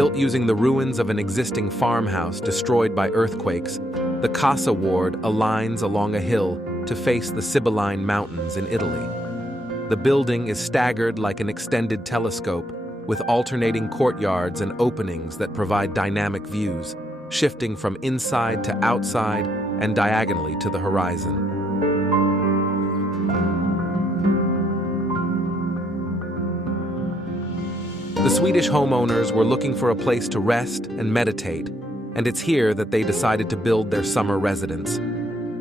Built using the ruins of an existing farmhouse destroyed by earthquakes, the Casa Ward aligns along a hill to face the Sibilline Mountains in Italy. The building is staggered like an extended telescope, with alternating courtyards and openings that provide dynamic views, shifting from inside to outside and diagonally to the horizon. The Swedish homeowners were looking for a place to rest and meditate, and it's here that they decided to build their summer residence.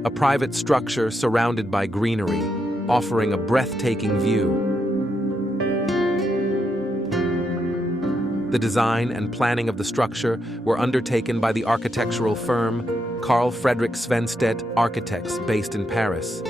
A private structure surrounded by greenery, offering a breathtaking view. The design and planning of the structure were undertaken by the architectural firm Carl Fredrik Svenstedt Architects based in Paris.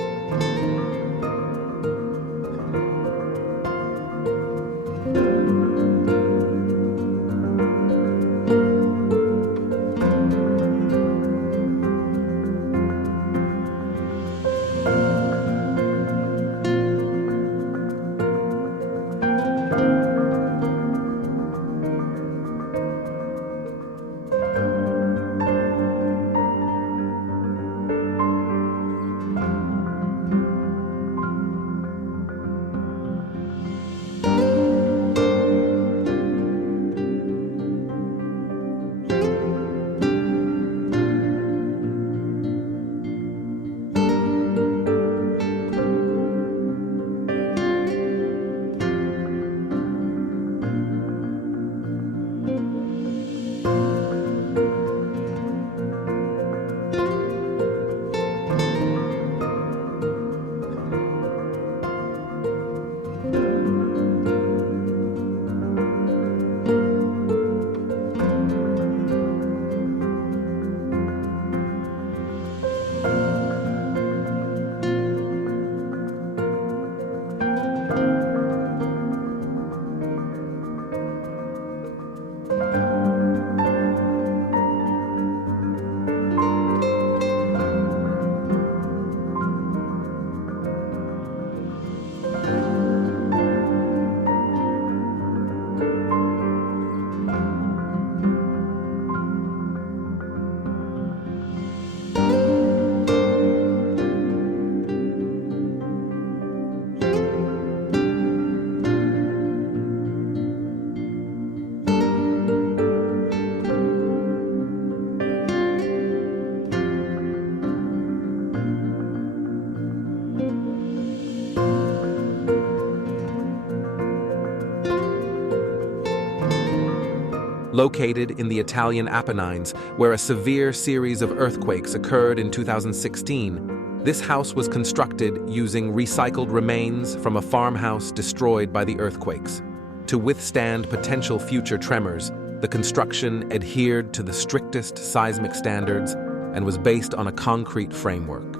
Located in the Italian Apennines, where a severe series of earthquakes occurred in 2016, this house was constructed using recycled remains from a farmhouse destroyed by the earthquakes. To withstand potential future tremors, the construction adhered to the strictest seismic standards and was based on a concrete framework.